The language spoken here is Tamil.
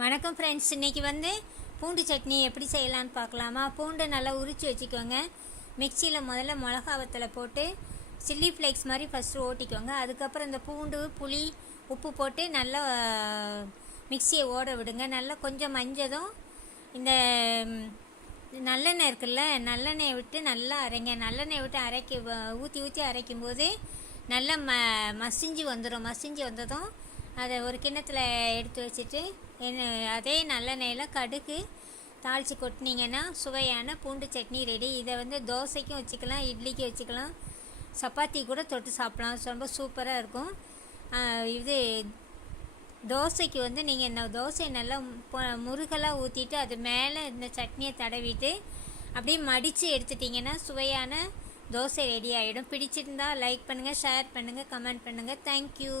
வணக்கம் ஃப்ரெண்ட்ஸ், இன்றைக்கி பூண்டு சட்னி எப்படி செய்யலான்னு பார்க்கலாமா. பூண்டு நல்லா உரித்து வச்சுக்கோங்க. மிக்சியில் முதல்ல மிளகா வத்தலை போட்டு சில்லி ஃப்ளேக்ஸ் மாதிரி ஃபஸ்ட்டு ஓட்டிக்கோங்க. அதுக்கப்புறம் இந்த பூண்டு, புளி, உப்பு போட்டு நல்லா மிக்சியை ஓட விடுங்க. நல்லா கொஞ்சம் மஞ்சதும் இந்த நல்லெண்ணெய் இருக்குல்ல, நல்லெண்ணெயை விட்டு நல்லா அரைங்க. நல்லெண்ணெயை விட்டு ஊற்றி அரைக்கும்போது நல்லா மசிஞ்சு வந்துடும். மசிஞ்சு வந்ததும் அதை ஒரு கிண்ணத்தில் எடுத்து வச்சுட்டு அதே நல்லெண்ணெயில் கடுகு தாளித்து கொட்டினீங்கன்னா சுவையான பூண்டு சட்னி ரெடி. இதை தோசைக்கும் வச்சுக்கலாம், இட்லிக்கு வச்சுக்கலாம், சப்பாத்தி கூட தொட்டு சாப்பிடலாம். ரொம்ப சூப்பராக இருக்கும். இது தோசைக்கு நீங்கள் இந்த தோசையை நல்லா முருகலாக ஊற்றிட்டு அது மேலே இந்த சட்னியை தடவிட்டு அப்படியே மடித்து எடுத்துட்டிங்கன்னா சுவையான தோசை ரெடி ஆகிடும். பிடிச்சிருந்தால் லைக் பண்ணுங்கள், ஷேர் பண்ணுங்கள், கமெண்ட் பண்ணுங்கள். தேங்க்யூ.